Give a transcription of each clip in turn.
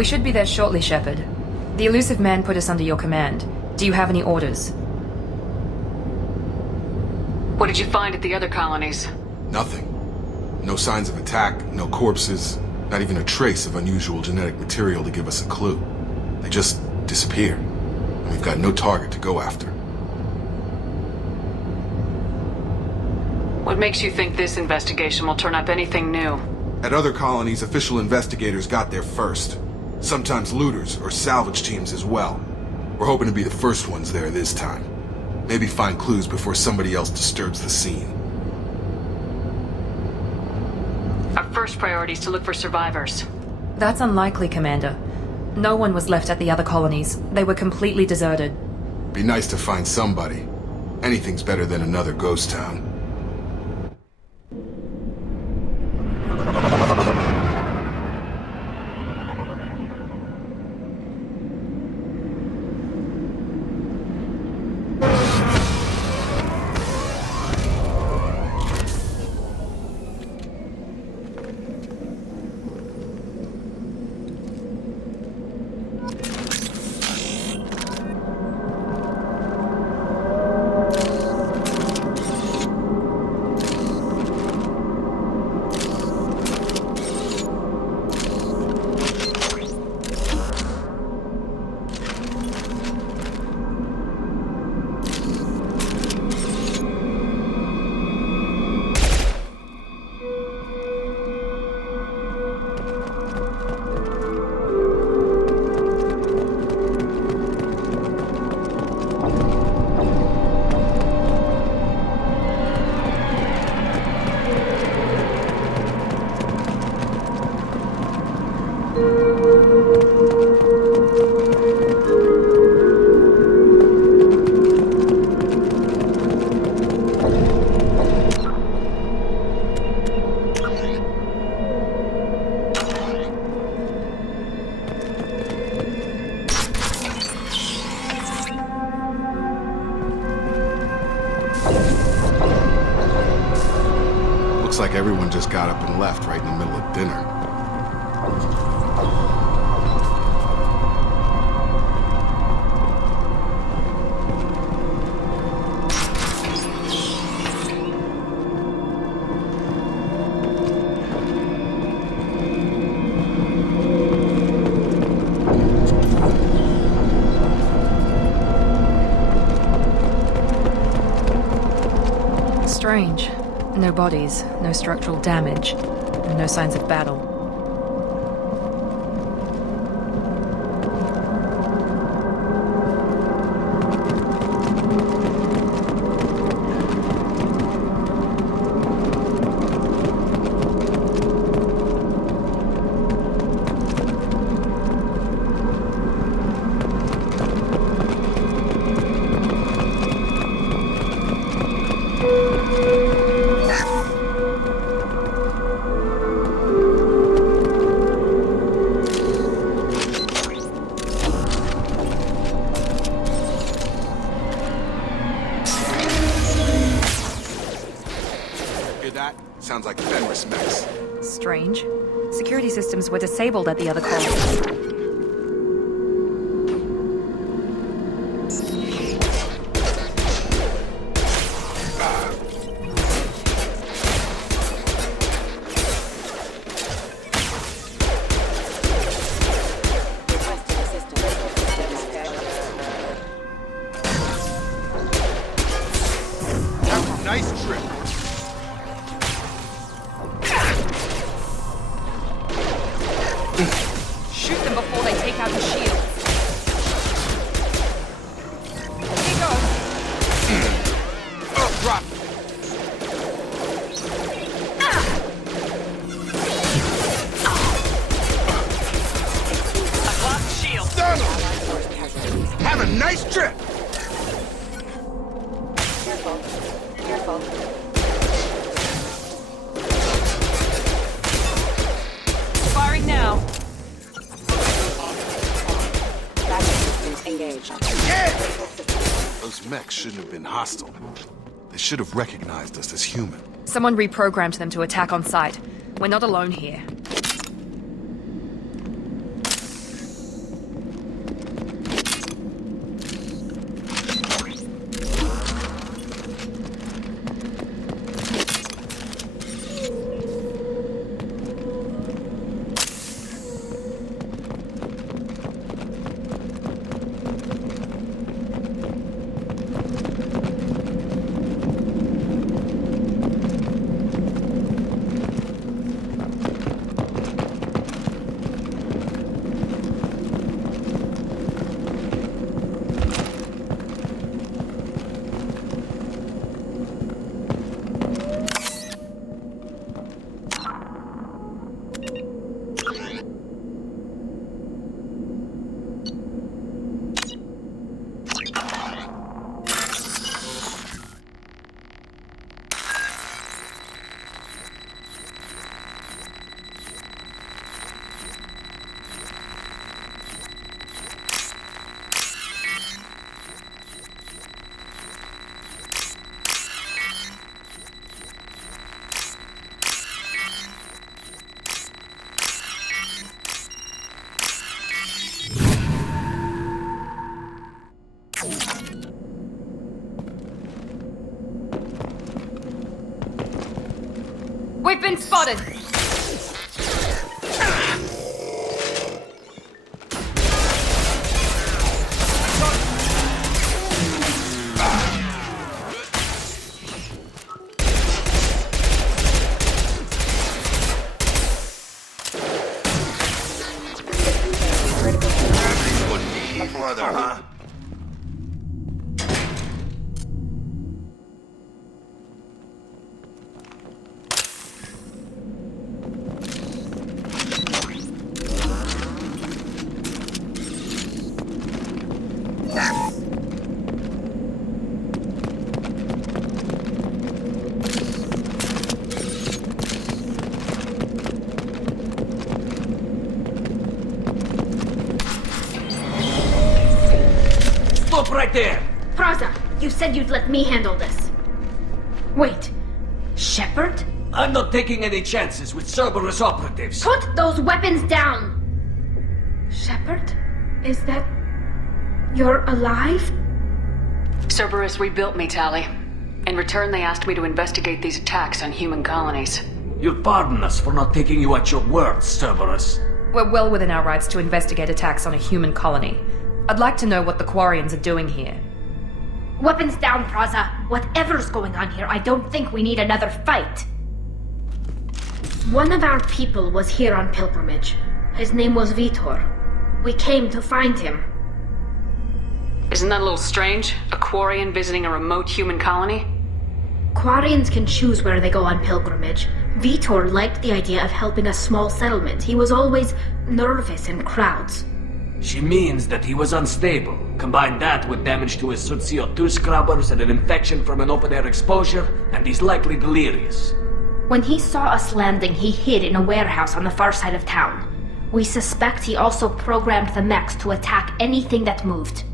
We should be there shortly, Shepard. The elusive man put us under your command. Do you have any orders? What did you find at the other colonies? Nothing. No signs of attack, no corpses, not even a trace of unusual genetic material to give us a clue. They just disappeared, and we've got no target to go after. What makes you think this investigation will turn up anything new? At other colonies, official investigators got there first. Sometimes looters or salvage teams as well. We're hoping to be the first ones there this time. Maybe find clues before somebody else disturbs the scene. Our first priority is to look for survivors. That's unlikely, Commander. No one was left at the other colonies. They were completely deserted. Be nice to find somebody. Anything's better than another ghost town. Like everyone just got up and left right in the middle of dinner. Strange. No bodies, no structural damage, and no signs of battle. Sounds like Fenris mess. Strange. Security systems were disabled at the other colonies. Nice trip. Shoot them before they take out the shields. Here goes. Oh, drop. I've lost shield. Have a nice trip. Careful. Firing now. Engaged. Yeah! Those mechs shouldn't have been hostile. They should have recognized us as human. Someone reprogrammed them to attack on sight. We're not alone here. We've been spotted! Brother, huh? Stop right there! Praza, you said you'd let me handle this. Wait, Shepard? I'm not taking any chances with Cerberus operatives. Put those weapons down! Shepard? Is that... You're alive? Cerberus rebuilt me, Tali. In return, they asked me to investigate these attacks on human colonies. You'll pardon us for not taking you at your word, Cerberus. We're well within our rights to investigate attacks on a human colony. I'd like to know what the Quarians are doing here. Weapons down, Praza. Whatever's going on here, I don't think we need another fight. One of our people was here on pilgrimage. His name was Vitor. We came to find him. Isn't that a little strange? A Quarian visiting a remote human colony? Quarians can choose where they go on pilgrimage. Vitor liked the idea of helping a small settlement. He was always nervous in crowds. She means that he was unstable. Combine that with damage to his CO2 scrubbers and an infection from an open-air exposure, and he's likely delirious. When he saw us landing, he hid in a warehouse on the far side of town. We suspect he also programmed the mechs to attack anything that moved.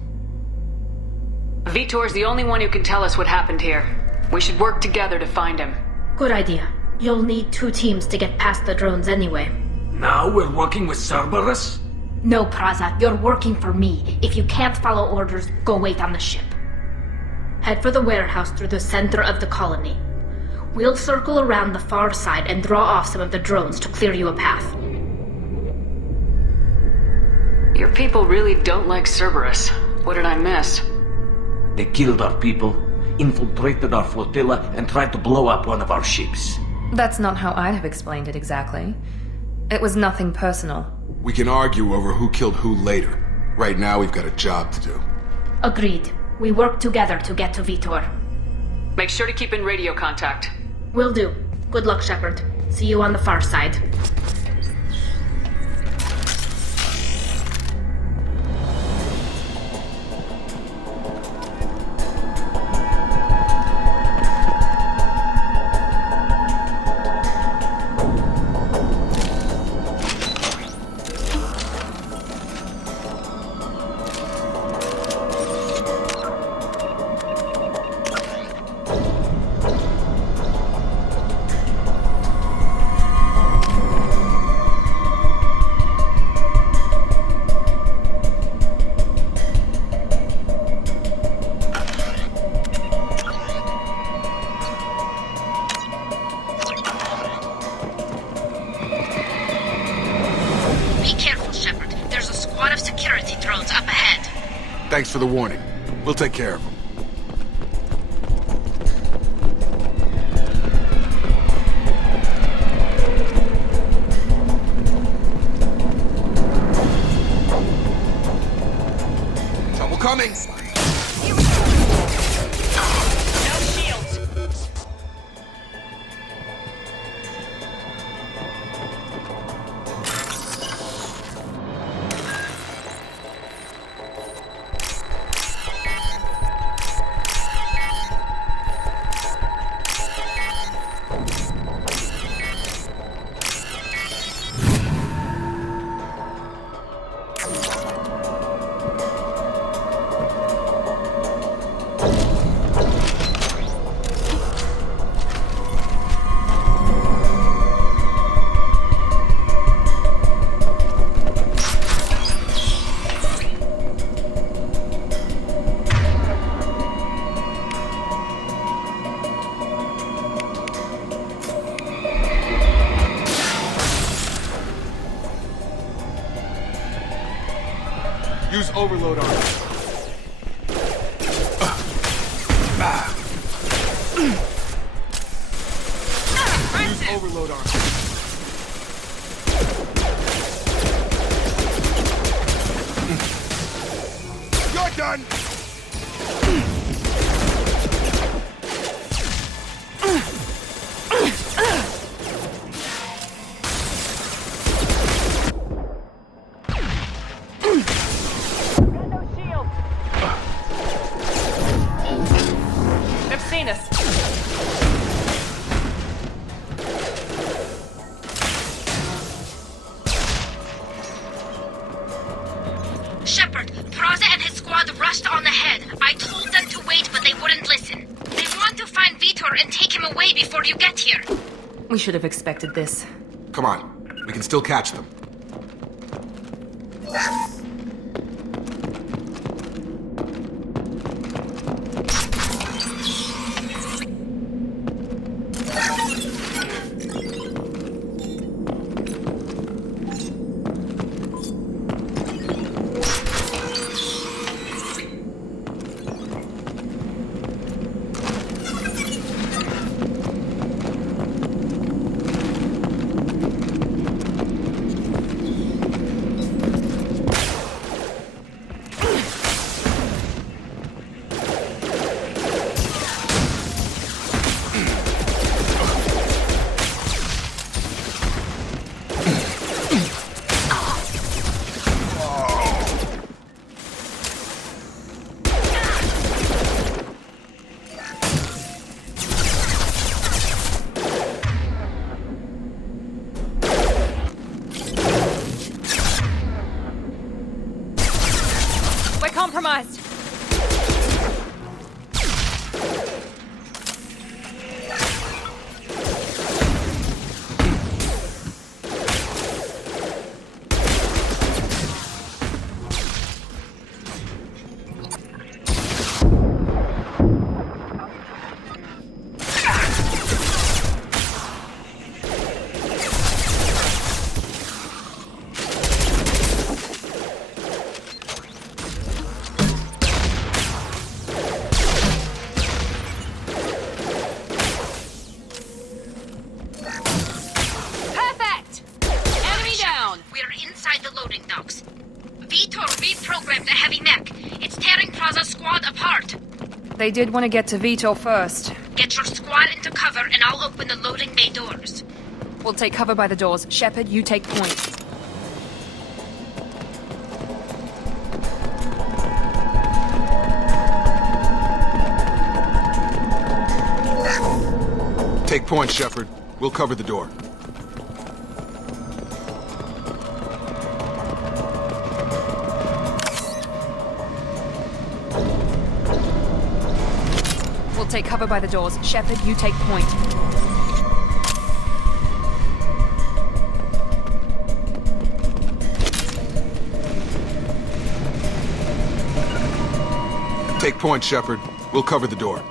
Vitor's the only one who can tell us what happened here. We should work together to find him. Good idea. You'll need 2 teams to get past the drones anyway. Now we're working with Cerberus? No, Praza, you're working for me. If you can't follow orders, go wait on the ship. Head for the warehouse through the center of the colony. We'll circle around the far side and draw off some of the drones to clear you a path. Your people really don't like Cerberus. What did I miss? They killed our people, infiltrated our flotilla, and tried to blow up one of our ships. That's not how I'd have explained it exactly. It was nothing personal. We can argue over who killed who later. Right now, we've got a job to do. Agreed. We work together to get to Vitor. Make sure to keep in radio contact. Will do. Good luck, Shepard. See you on the far side. Thanks for the warning. We'll take care of them. Trouble coming! overload on it. Use overload on it. You're done! They've seen us. Shepard, Praza and his squad rushed on ahead. I told them to wait, but they wouldn't listen. They want to find Vitor and take him away before you get here. We should have expected this. Come on, we can still catch them. We're compromised. Perfect! Enemy down! We're inside the loading docks. Vitor reprogrammed the heavy mech. It's tearing Praza's squad apart. They did want to get to Vitor first. Get your squad into cover and I'll open the loading bay doors. We'll take cover by the doors. Shepard, you take point. Take point, Shepard. We'll cover the door. We'll take cover by the doors. Shepard, you take point. Take point, Shepard. We'll cover the door.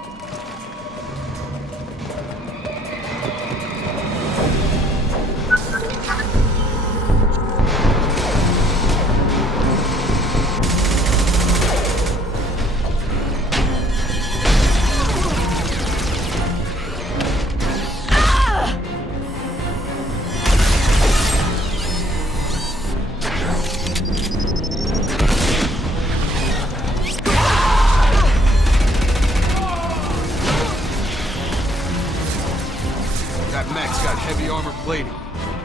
That mech's got heavy armor plating.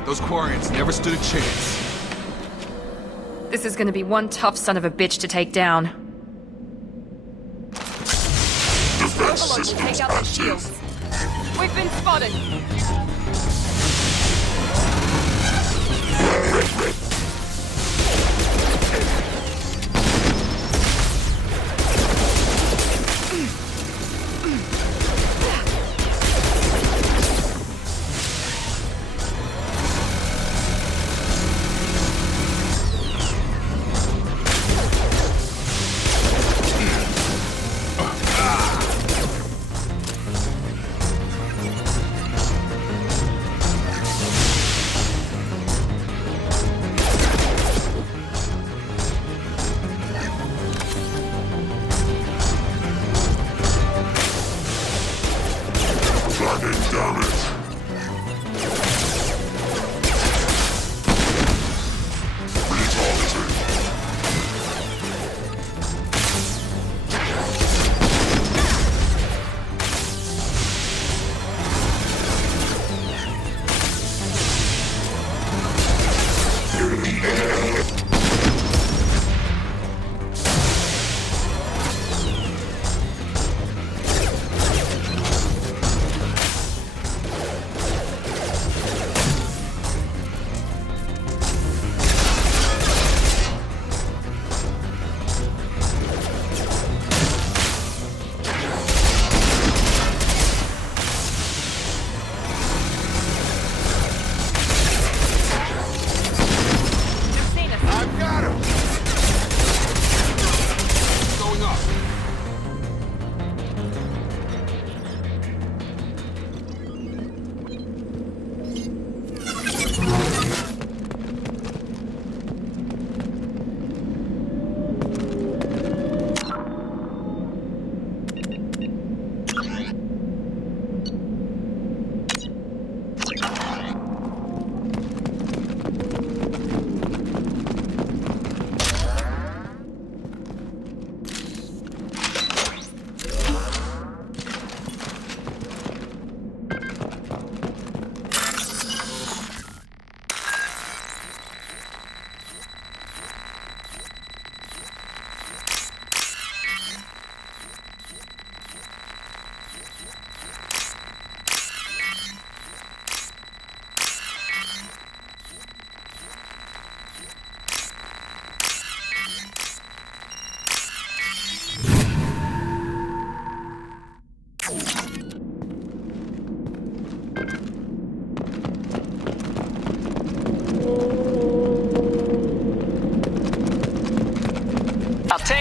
Those Quarians never stood a chance. This is gonna be one tough son of a bitch to take down. Overlord will take out the shields. We've been spotted.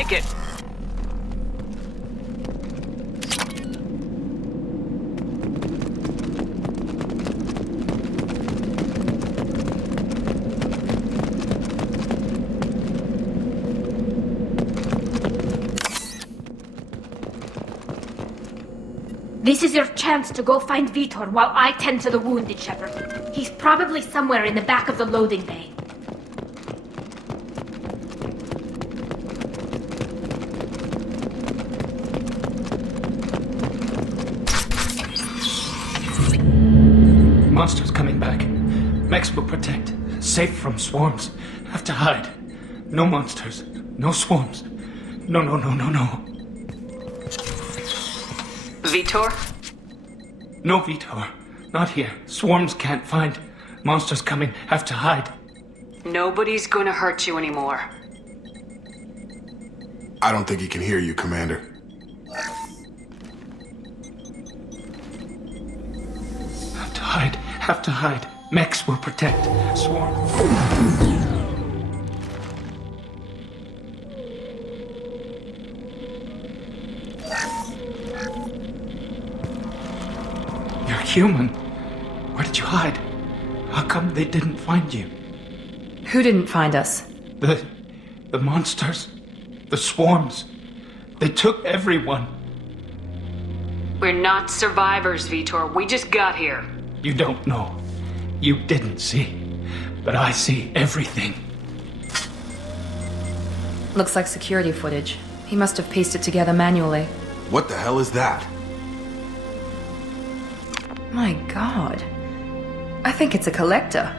like it. This is your chance to go find Vitor while I tend to the wounded, Shepard. He's probably somewhere in the back of the loading bay. Monsters coming back. Mechs will protect. Safe from swarms. Have to hide. No monsters. No swarms. No. Vitor? No Vitor. Not here. Swarms can't find. Monsters coming. Have to hide. Nobody's gonna hurt you anymore. I don't think he can hear you, Commander. Have to hide. Mechs will protect. Swarm. You're human. Where did you hide? How come they didn't find you? Who didn't find us? The monsters. The swarms. They took everyone. We're not survivors, Vitor. We just got here. You don't know. You didn't see. But I see everything. Looks like security footage. He must have pieced it together manually. What the hell is that? My god. I think it's a collector.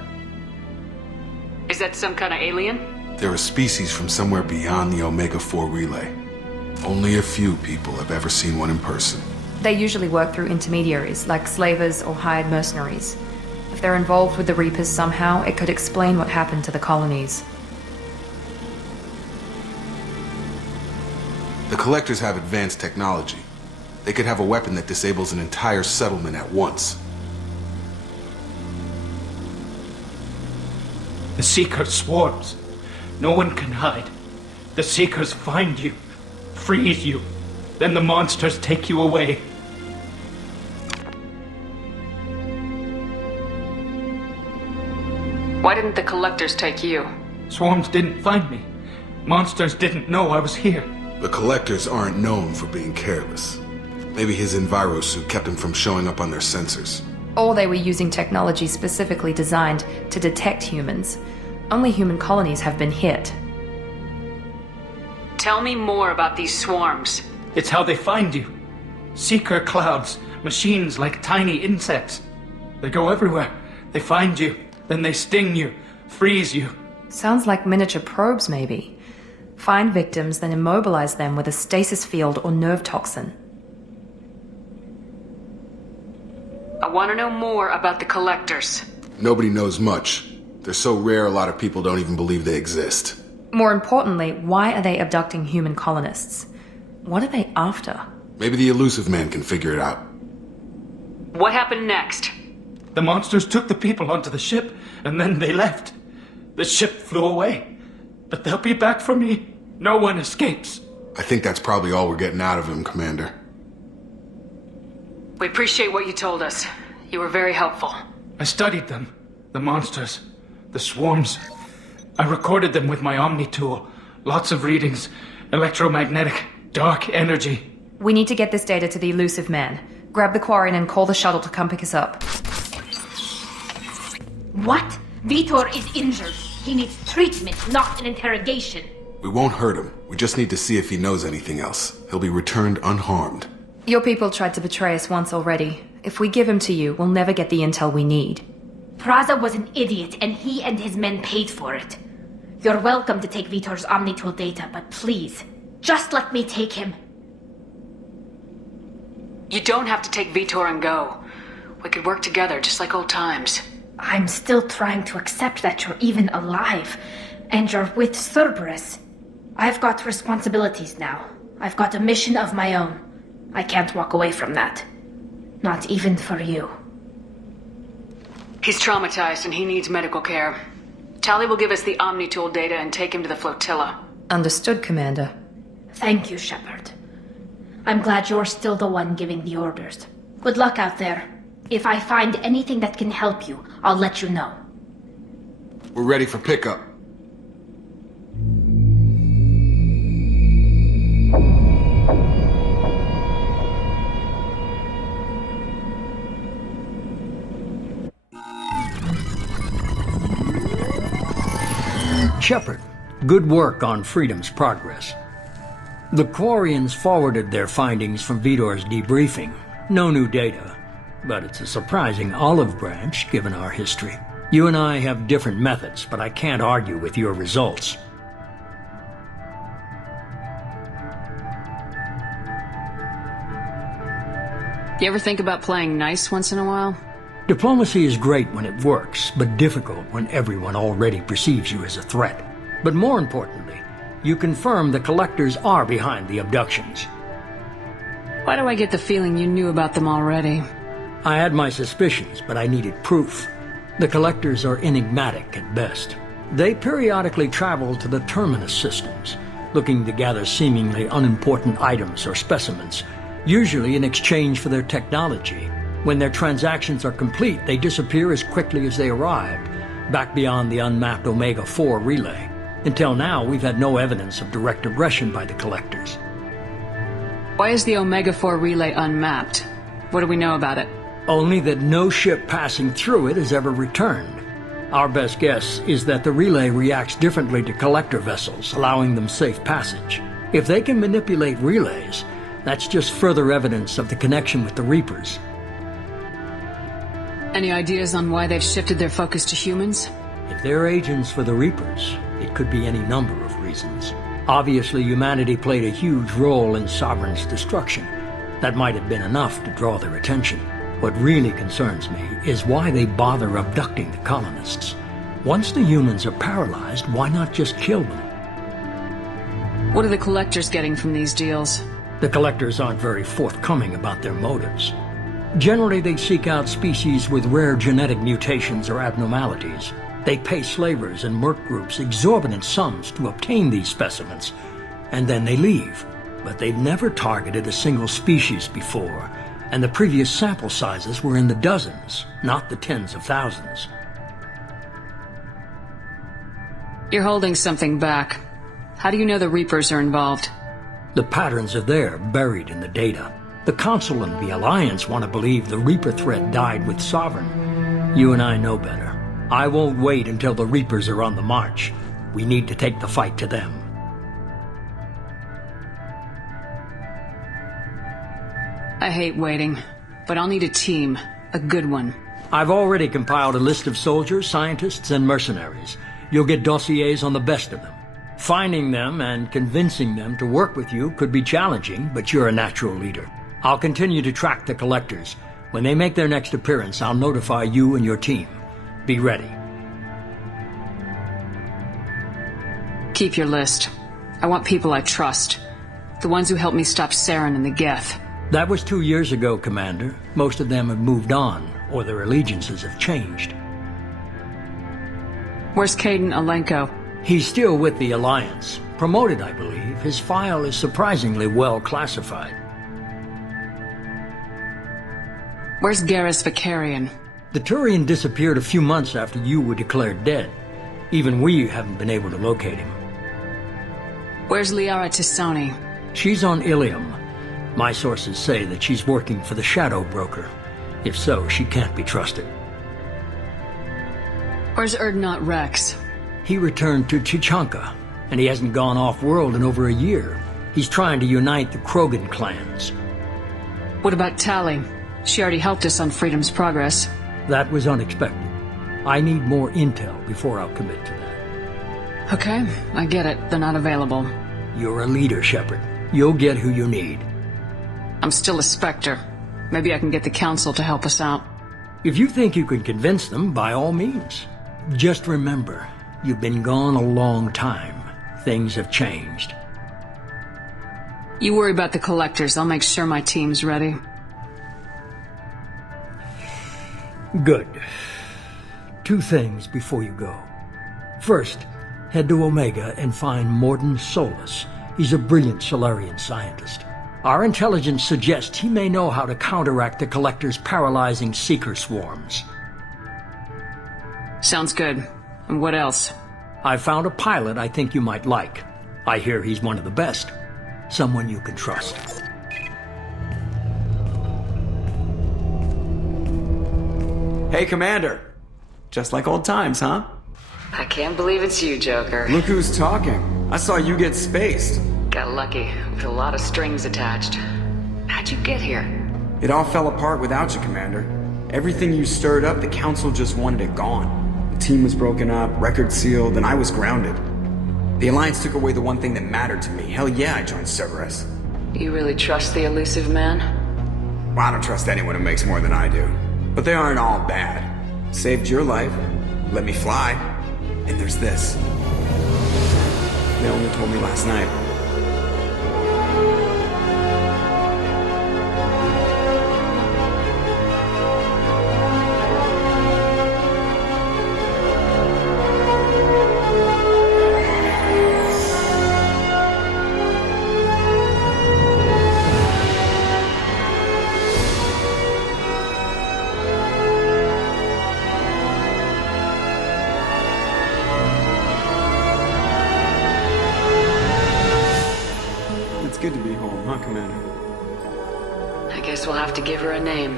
Is that some kind of alien? They're a species from somewhere beyond the Omega-4 relay. Only a few people have ever seen one in person. They usually work through intermediaries, like slavers or hired mercenaries. If they're involved with the Reapers somehow, it could explain what happened to the colonies. The Collectors have advanced technology. They could have a weapon that disables an entire settlement at once. The Seeker swarms. No one can hide. The Seekers find you, freeze you, then the monsters take you away. Why didn't the Collectors take you? Swarms didn't find me. Monsters didn't know I was here. The Collectors aren't known for being careless. Maybe his enviro suit kept him from showing up on their sensors. Or they were using technology specifically designed to detect humans. Only human colonies have been hit. Tell me more about these swarms. It's how they find you. Seeker clouds, machines like tiny insects. They go everywhere. They find you, then they sting you, freeze you. Sounds like miniature probes, maybe. Find victims, then immobilize them with a stasis field or nerve toxin. I want to know more about the Collectors. Nobody knows much. They're so rare a lot of people don't even believe they exist. More importantly, why are they abducting human colonists? What are they after? Maybe the Elusive Man can figure it out. What happened next? The monsters took the people onto the ship, and then they left. The ship flew away. But they'll be back for me. No one escapes. I think that's probably all we're getting out of him, Commander. We appreciate what you told us. You were very helpful. I studied them. The monsters. The swarms. I recorded them with my Omni tool. Lots of readings. Electromagnetic. Dark energy. We need to get this data to the Elusive Man. Grab the Quarian and call the shuttle to come pick us up. What? Vitor is injured. He needs treatment, not an interrogation. We won't hurt him. We just need to see if he knows anything else. He'll be returned unharmed. Your people tried to betray us once already. If we give him to you, we'll never get the intel we need. Praza was an idiot, and he and his men paid for it. You're welcome to take Vitor's Omnitool data, but please, just let me take him. You don't have to take Vitor and go. We could work together, just like old times. I'm still trying to accept that you're even alive, and you're with Cerberus. I've got responsibilities now. I've got a mission of my own. I can't walk away from that. Not even for you. He's traumatized and he needs medical care. Tali will give us the Omnitool data and take him to the flotilla. Understood, Commander. Thank you, Shepard. I'm glad you're still the one giving the orders. Good luck out there. If I find anything that can help you, I'll let you know. We're ready for pickup. Shepard, good work on Freedom's progress. The Quarians forwarded their findings from Vidor's debriefing. No new data, but it's a surprising olive branch given our history. You and I have different methods, but I can't argue with your results. You ever think about playing nice once in a while? Diplomacy is great when it works, but difficult when everyone already perceives you as a threat. But more importantly, you confirm the Collectors are behind the abductions. Why do I get the feeling you knew about them already? I had my suspicions, but I needed proof. The Collectors are enigmatic at best. They periodically travel to the Terminus systems, looking to gather seemingly unimportant items or specimens, usually in exchange for their technology. When their transactions are complete, they disappear as quickly as they arrived, back beyond the unmapped Omega-4 relay. Until now, we've had no evidence of direct aggression by the Collectors. Why is the Omega-4 relay unmapped? What do we know about it? Only that no ship passing through it has ever returned. Our best guess is that the relay reacts differently to Collector vessels, allowing them safe passage. If they can manipulate relays, that's just further evidence of the connection with the Reapers. Any ideas on why they've shifted their focus to humans? If they're agents for the Reapers, it could be any number of reasons. Obviously, humanity played a huge role in Sovereign's destruction. That might have been enough to draw their attention. What really concerns me is why they bother abducting the colonists. Once the humans are paralyzed, why not just kill them? What are the Collectors getting from these deals? The Collectors aren't very forthcoming about their motives. Generally, they seek out species with rare genetic mutations or abnormalities. They pay slavers and merc groups exorbitant sums to obtain these specimens, and then they leave. But they've never targeted a single species before, and the previous sample sizes were in the dozens, not the tens of thousands. You're holding something back. How do you know the Reapers are involved? The patterns are there, buried in the data. The Council and the Alliance want to believe the Reaper threat died with Sovereign. You and I know better. I won't wait until the Reapers are on the march. We need to take the fight to them. I hate waiting, but I'll need a team. A good one. I've already compiled a list of soldiers, scientists, and mercenaries. You'll get dossiers on the best of them. Finding them and convincing them to work with you could be challenging, but you're a natural leader. I'll continue to track the Collectors. When they make their next appearance, I'll notify you and your team. Be ready. Keep your list. I want people I trust. The ones who helped me stop Saren and the Geth. That was 2 years ago, Commander. Most of them have moved on, or their allegiances have changed. Where's Caden Alenko? He's still with the Alliance. Promoted, I believe. His file is surprisingly well classified. Where's Garrus Vicarian? The Turian disappeared a few months after you were declared dead. Even we haven't been able to locate him. Where's Liara Tisoni? She's on Ilium. My sources say that she's working for the Shadow Broker. If so, she can't be trusted. Where's Erdnot Rex? He returned to Chichanka, and he hasn't gone off-world in over a year. He's trying to unite the Krogan clans. What about Tali? She already helped us on Freedom's progress. That was unexpected. I need more intel before I'll commit to that. Okay, I get it. They're not available. You're a leader, Shepard. You'll get who you need. I'm still a Spectre. Maybe I can get the Council to help us out. If you think you can convince them, by all means. Just remember, you've been gone a long time. Things have changed. You worry about the Collectors. I'll make sure my team's ready. Good. 2 things before you go. First, head to Omega and find Morden Solus. He's a brilliant Solarian scientist. Our intelligence suggests he may know how to counteract the Collector's paralyzing seeker swarms. Sounds good. And what else? I found a pilot I think you might like. I hear he's one of the best. Someone you can trust. Hey, Commander. Just like old times, huh? I can't believe it's you, Joker. Look who's talking. I saw you get spaced. Got lucky, with a lot of strings attached. How'd you get here? It all fell apart without you, Commander. Everything you stirred up, the Council just wanted it gone. The team was broken up, record sealed, and I was grounded. The Alliance took away the one thing that mattered to me. Hell yeah, I joined Cerberus. You really trust the elusive man? Well, I don't trust anyone who makes more than I do. But they aren't all bad. Saved your life, let me fly, and there's this. They only told me last night. Good to be home, huh, Commander? I guess we'll have to give her a name.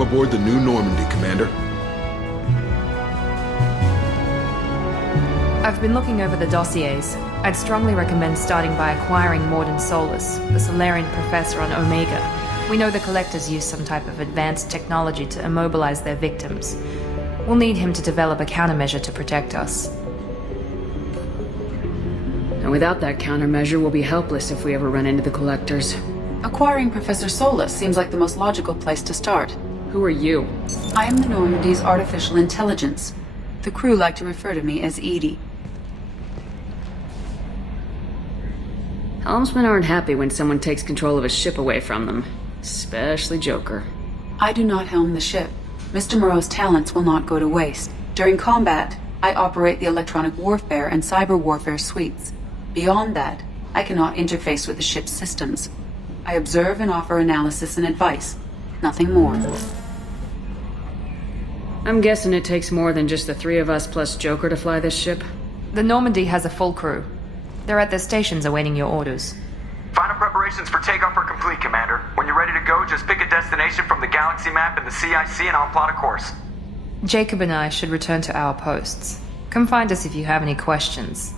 Welcome aboard the New Normandy, Commander. I've been looking over the dossiers. I'd strongly recommend starting by acquiring Morden Solus, the Solarian professor on Omega. We know the Collectors use some type of advanced technology to immobilize their victims. We'll need him to develop a countermeasure to protect us. And without that countermeasure, we'll be helpless if we ever run into the Collectors. Acquiring Professor Solus seems like the most logical place to start. Who are you? I am the Normandy's artificial intelligence. The crew like to refer to me as Edie. Helmsmen aren't happy when someone takes control of a ship away from them. Especially Joker. I do not helm the ship. Mr. Moreau's talents will not go to waste. During combat, I operate the electronic warfare and cyber warfare suites. Beyond that, I cannot interface with the ship's systems. I observe and offer analysis and advice. Nothing more. I'm guessing it takes more than just the three of us plus Joker to fly this ship. The Normandy has a full crew. They're at their stations awaiting your orders. Final preparations for takeoff are complete, Commander. When you're ready to go, just pick a destination from the galaxy map and the CIC and I'll plot a course. Jacob and I should return to our posts. Come find us if you have any questions.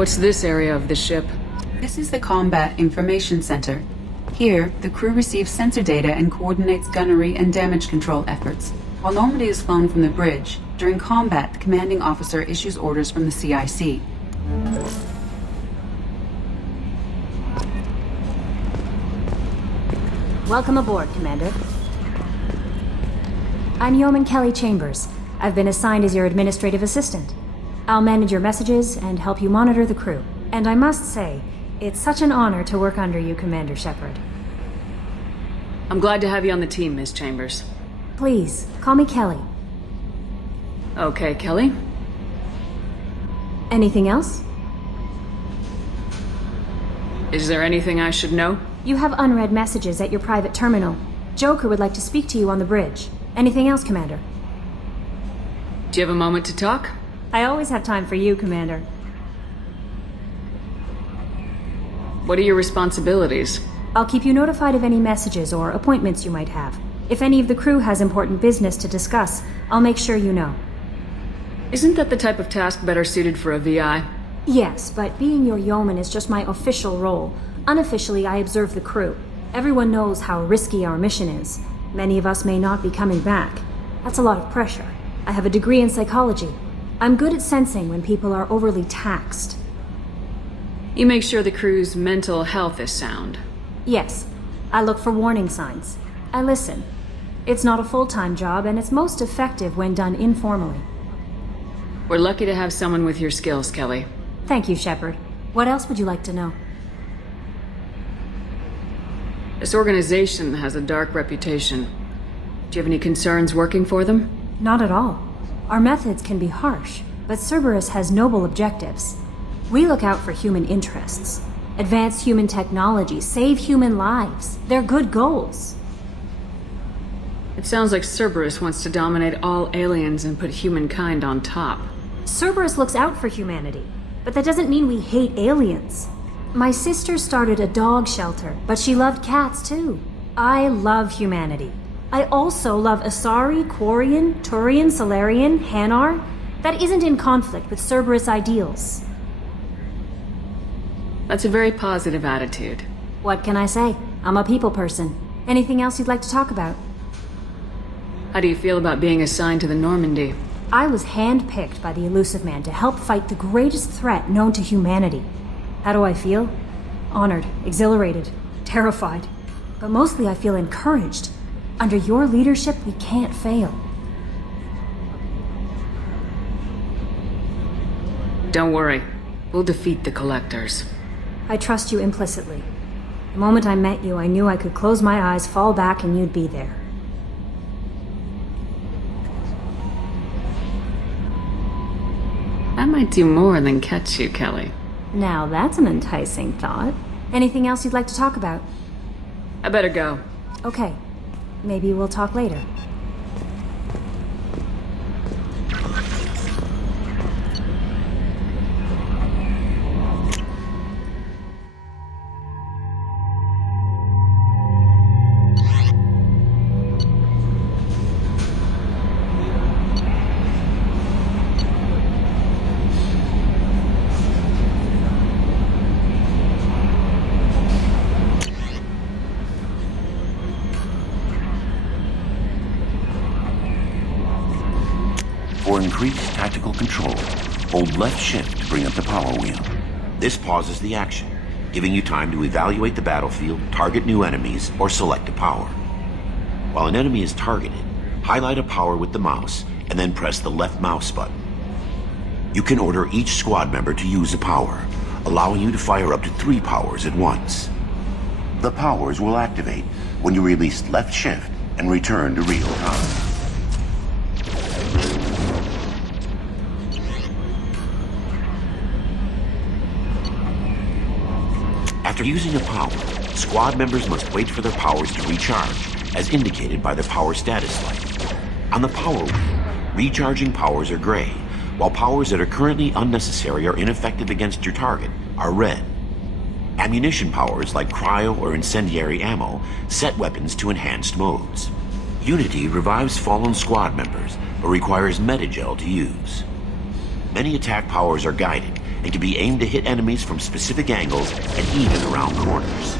What's this area of the ship? This is the Combat Information Center. Here, the crew receives sensor data and coordinates gunnery and damage control efforts. While Normandy is flown from the bridge, during combat, the commanding officer issues orders from the CIC. Welcome aboard, Commander. I'm Yeoman Kelly Chambers. I've been assigned as your administrative assistant. I'll manage your messages and help you monitor the crew. And I must say, it's such an honor to work under you, Commander Shepard. I'm glad to have you on the team, Miss Chambers. Please, call me Kelly. Okay, Kelly. Anything else? Is there anything I should know? You have unread messages at your private terminal. Joker would like to speak to you on the bridge. Anything else, Commander? Do you have a moment to talk? I always have time for you, Commander. What are your responsibilities? I'll keep you notified of any messages or appointments you might have. If any of the crew has important business to discuss, I'll make sure you know. Isn't that the type of task better suited for a VI? Yes, but being your yeoman is just my official role. Unofficially, I observe the crew. Everyone knows how risky our mission is. Many of us may not be coming back. That's a lot of pressure. I have a degree in psychology. I'm good at sensing when people are overly taxed. You make sure the crew's mental health is sound. Yes. I look for warning signs. I listen. It's not a full-time job, and it's most effective when done informally. We're lucky to have someone with your skills, Kelly. Thank you, Shepard. What else would you like to know? This organization has a dark reputation. Do you have any concerns working for them? Not at all. Our methods can be harsh, but Cerberus has noble objectives. We look out for human interests. Advance human technology, save human lives. They're good goals. It sounds like Cerberus wants to dominate all aliens and put humankind on top. Cerberus looks out for humanity, but that doesn't mean we hate aliens. My sister started a dog shelter, but she loved cats too. I love humanity. I also love Asari, Quarian, Turian, Solarian, Hanar. That isn't in conflict with Cerberus ideals. That's a very positive attitude. What can I say? I'm a people person. Anything else you'd like to talk about? How do you feel about being assigned to the Normandy? I was handpicked by the Elusive Man to help fight the greatest threat known to humanity. How do I feel? Honored, exhilarated, terrified. But mostly I feel encouraged. Under your leadership, we can't fail. Don't worry. We'll defeat the Collectors. I trust you implicitly. The moment I met you, I knew I could close my eyes, fall back, and you'd be there. I might do more than catch you, Kelly. Now that's an enticing thought. Anything else you'd like to talk about? I better go. Okay. Maybe we'll talk later. For increased tactical control, hold left shift to bring up the power wheel. This pauses the action, giving you time to evaluate the battlefield, target new enemies, or select a power. While an enemy is targeted, highlight a power with the mouse, and then press the left mouse button. You can order each squad member to use a power, allowing you to fire up to 3 powers at once. The powers will activate when you release left shift and return to real time. After using a power, squad members must wait for their powers to recharge, as indicated by the power status light. On the power wheel, recharging powers are gray, while powers that are currently unnecessary or ineffective against your target are red. Ammunition powers like cryo or incendiary ammo set weapons to enhanced modes. Unity revives fallen squad members, but requires metagel to use. Many attack powers are guided, and can be aimed to hit enemies from specific angles and even around corners.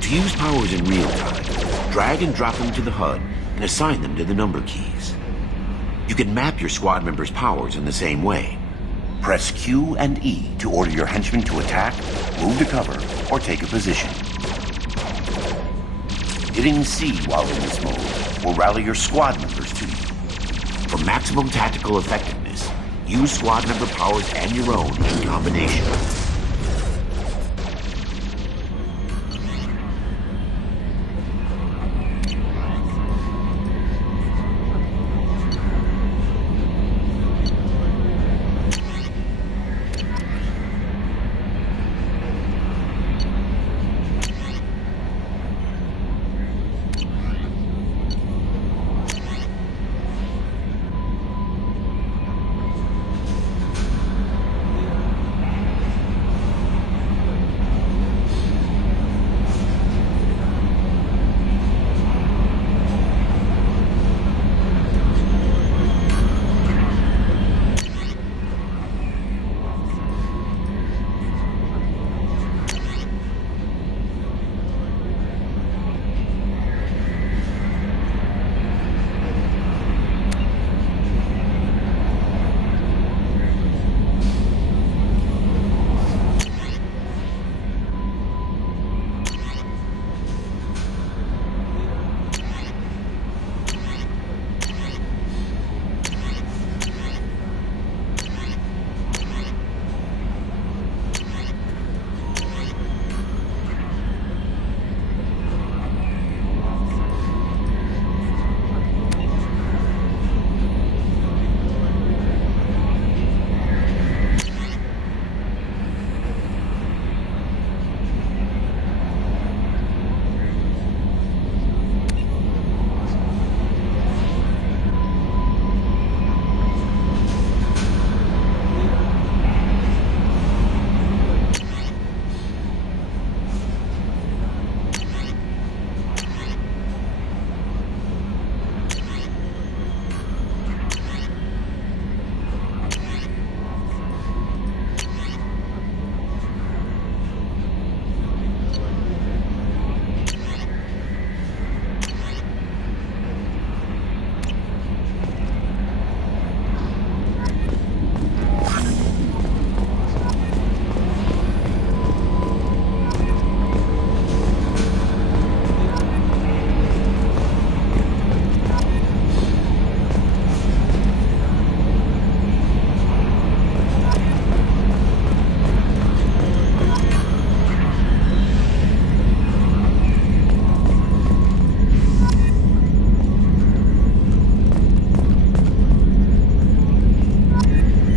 To use powers in real time, drag and drop them to the HUD and assign them to the number keys. You can map your squad members' powers in the same way. Press Q and E to order your henchmen to attack, move to cover, or take a position. Hitting C while in this mode will rally your squad members to you. For maximum tactical effectiveness, use squad member powers and your own in combination.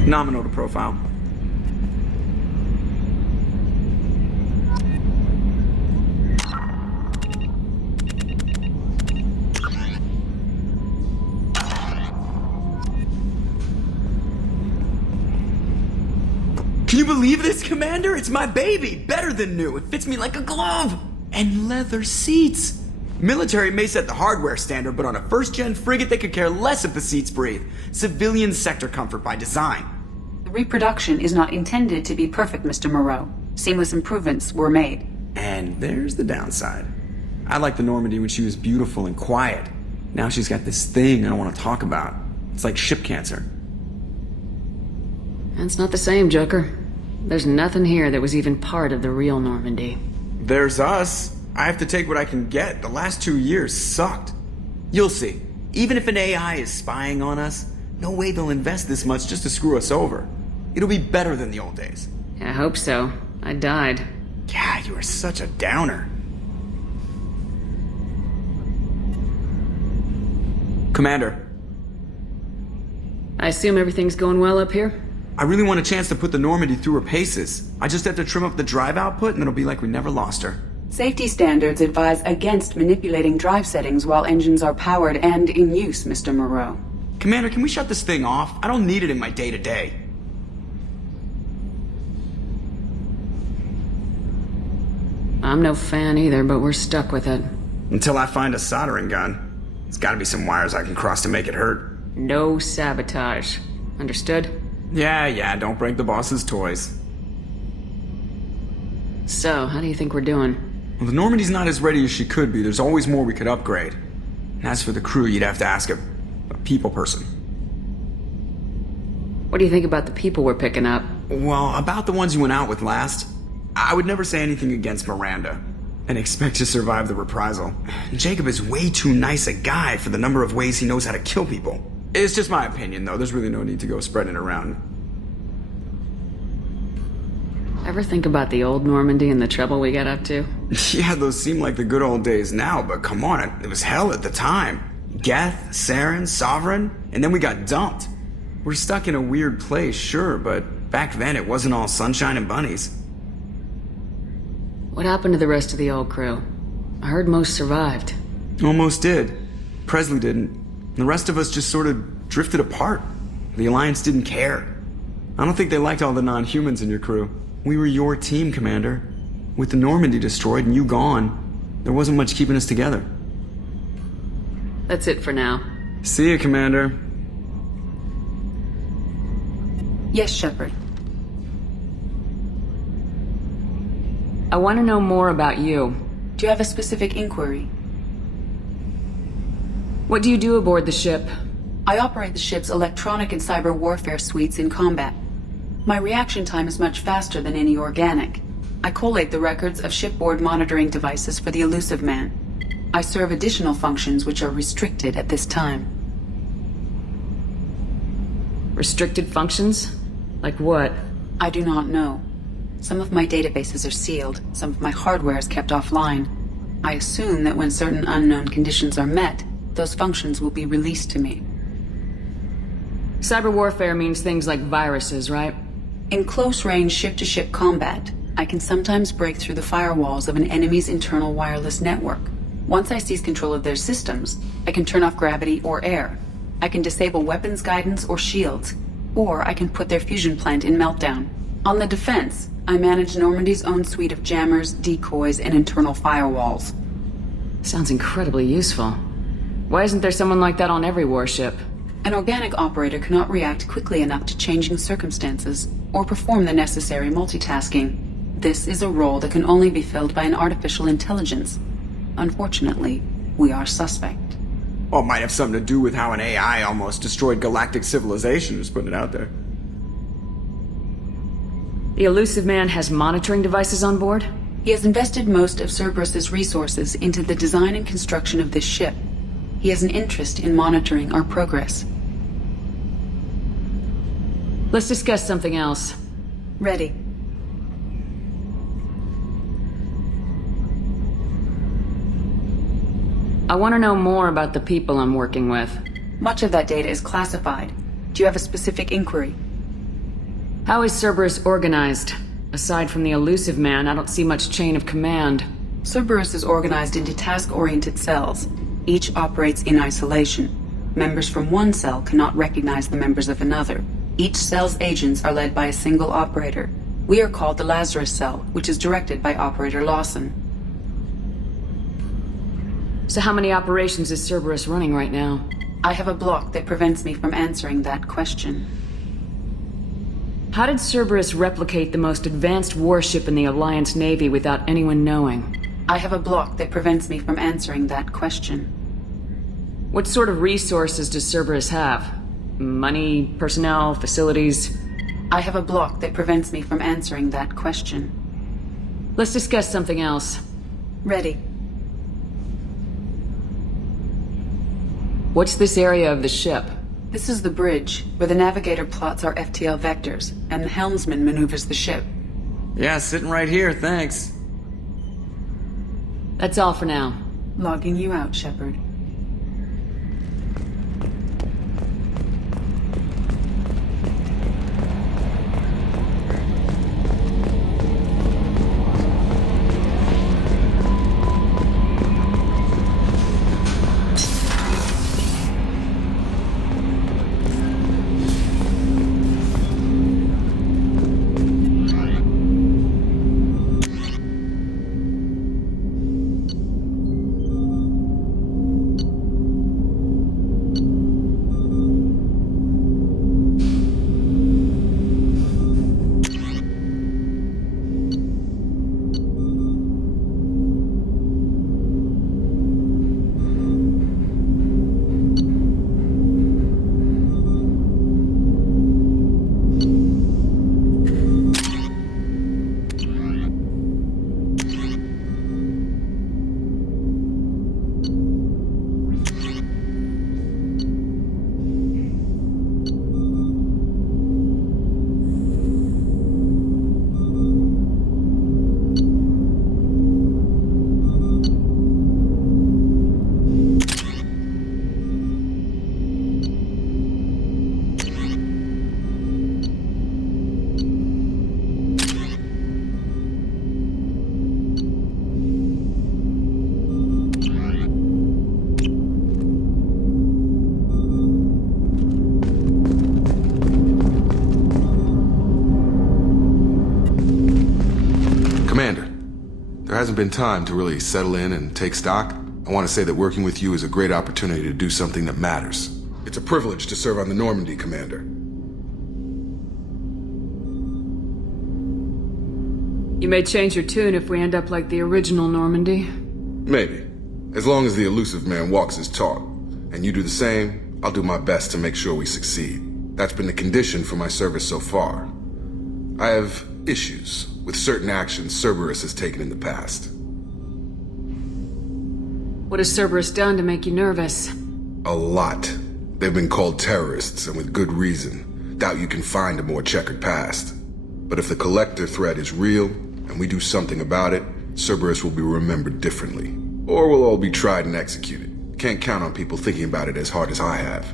Nominal to profile. Can you believe this, Commander? It's my baby! Better than new. It fits me like a glove! And leather seats! Military may set the hardware standard, but on a first-gen frigate they could care less if the seats breathe. Civilian sector comfort by design. The reproduction is not intended to be perfect, Mr. Moreau. Seamless improvements were made. And there's the downside. I liked the Normandy when she was beautiful and quiet. Now she's got this thing I don't want to talk about. It's like ship cancer. That's not the same, Joker. There's nothing here that was even part of the real Normandy. There's us. I have to take what I can get. The last 2 years sucked. You'll see. Even if an AI is spying on us, no way they'll invest this much just to screw us over. It'll be better than the old days. I hope so. I died. God, you are such a downer. Commander. I assume everything's going well up here? I really want a chance to put the Normandy through her paces. I just have to trim up the drive output and it'll be like we never lost her. Safety standards advise against manipulating drive settings while engines are powered and in use, Mr. Moreau. Commander, can we shut this thing off? I don't need it in my day-to-day. I'm no fan either, but we're stuck with it. Until I find a soldering gun. There's gotta be some wires I can cross to make it hurt. No sabotage. Understood? Yeah, don't break the boss's toys. So, how do you think we're doing? Well, the Normandy's not as ready as she could be. There's always more we could upgrade. And as for the crew, you'd have to ask a people person. What do you think about the people we're picking up? Well, about the ones you went out with last, I would never say anything against Miranda and expect to survive the reprisal. Jacob is way too nice a guy for the number of ways he knows how to kill people. It's just my opinion, though. There's really no need to go spreading it around. Ever think about the old Normandy and the trouble we got up to? Yeah, those seem like the good old days now, but come on, it was hell at the time. Geth, Saren, Sovereign, and then we got dumped. We're stuck in a weird place, sure, but back then it wasn't all sunshine and bunnies. What happened to the rest of the old crew? I heard most survived. Almost did. Presley didn't. The rest of us just sort of drifted apart. The Alliance didn't care. I don't think they liked all the non-humans in your crew. We were your team, Commander. With the Normandy destroyed and you gone, there wasn't much keeping us together. That's it for now. See you, Commander. Yes, Shepard. I want to know more about you. Do you have a specific inquiry? What do you do aboard the ship? I operate the ship's electronic and cyber warfare suites in combat. My reaction time is much faster than any organic. I collate the records of shipboard monitoring devices for the Elusive Man. I serve additional functions which are restricted at this time. Restricted functions? Like what? I do not know. Some of my databases are sealed, some of my hardware is kept offline. I assume that when certain unknown conditions are met, those functions will be released to me. Cyber warfare means things like viruses, right? In close-range ship-to-ship combat, I can sometimes break through the firewalls of an enemy's internal wireless network. Once I seize control of their systems, I can turn off gravity or air. I can disable weapons guidance or shields, or I can put their fusion plant in meltdown. On the defense, I manage Normandy's own suite of jammers, decoys, and internal firewalls. Sounds incredibly useful. Why isn't there someone like that on every warship? An organic operator cannot react quickly enough to changing circumstances or perform the necessary multitasking. This is a role that can only be filled by an artificial intelligence. Unfortunately, we are suspect. Well, it might have something to do with how an AI almost destroyed galactic civilization, just putting it out there. The Elusive Man has monitoring devices on board? He has invested most of Cerberus's resources into the design and construction of this ship. He has an interest in monitoring our progress. Let's discuss something else. Ready. I want to know more about the people I'm working with. Much of that data is classified. Do you have a specific inquiry? How is Cerberus organized? Aside from the Elusive Man, I don't see much chain of command. Cerberus is organized into task-oriented cells. Each operates in isolation. Members from one cell cannot recognize the members of another. Each cell's agents are led by a single operator. We are called the Lazarus Cell, which is directed by Operator Lawson. So how many operations is Cerberus running right now? I have a block that prevents me from answering that question. How did Cerberus replicate the most advanced warship in the Alliance Navy without anyone knowing? I have a block that prevents me from answering that question. What sort of resources does Cerberus have? Money, personnel, facilities? I have a block that prevents me from answering that question. Let's discuss something else. Ready. What's this area of the ship? This is the bridge, where the navigator plots our FTL vectors, and the helmsman maneuvers the ship. Yeah, sitting right here, thanks. That's all for now. Logging you out, Shepard. hasn't been time to really settle in and take stock, I want to say that working with you is a great opportunity to do something that matters. It's a privilege to serve on the Normandy, Commander. You may change your tune if we end up like the original Normandy. Maybe. As long as the elusive man walks his talk, and you do the same, I'll do my best to make sure we succeed. That's been the condition for my service so far. I have issues with certain actions Cerberus has taken in the past. What has Cerberus done to make you nervous? A lot. They've been called terrorists, and with good reason. Doubt you can find a more checkered past. But if the Collector threat is real, and we do something about it, Cerberus will be remembered differently. Or we'll all be tried and executed. Can't count on people thinking about it as hard as I have.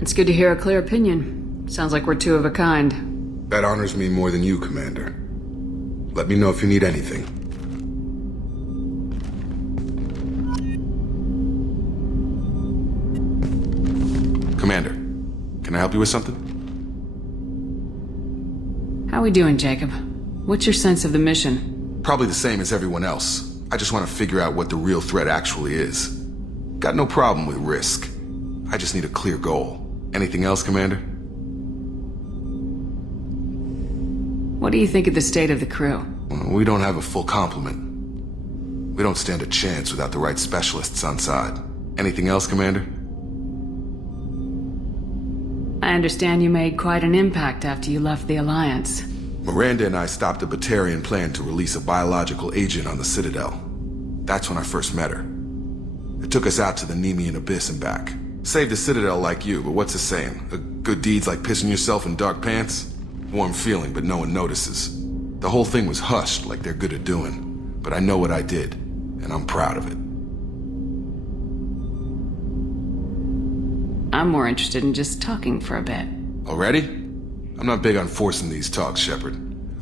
It's good to hear a clear opinion. Sounds like we're two of a kind. That honors me more than you, Commander. Let me know if you need anything. Commander, can I help you with something? How we doing, Jacob? What's your sense of the mission? Probably the same as everyone else. I just want to figure out what the real threat actually is. Got no problem with risk. I just need a clear goal. Anything else, Commander? What do you think of the state of the crew? We don't have a full complement. We don't stand a chance without the right specialists on side. Anything else, Commander? I understand you made quite an impact after you left the Alliance. Miranda and I stopped a Batarian plan to release a biological agent on the Citadel. That's when I first met her. It took us out to the Nemean Abyss and back. Saved the Citadel like you, but what's the saying? A good deed's like pissing yourself in dark pants? Warm feeling, but no one notices. The whole thing was hushed like they're good at doing. But I know what I did, and I'm proud of it. I'm more interested in just talking for a bit. Already? I'm not big on forcing these talks, Shepard.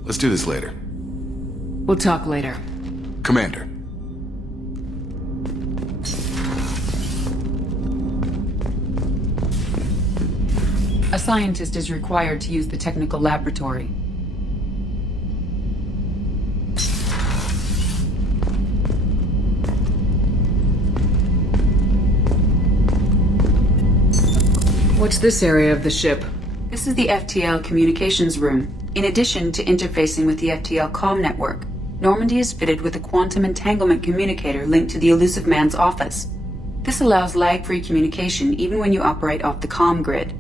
Let's do this later. We'll talk later. Commander. A scientist is required to use the technical laboratory. What's this area of the ship? This is the FTL communications room. In addition to interfacing with the FTL comm network, Normandy is fitted with a quantum entanglement communicator linked to the elusive man's office. This allows lag-free communication even when you operate off the comm grid.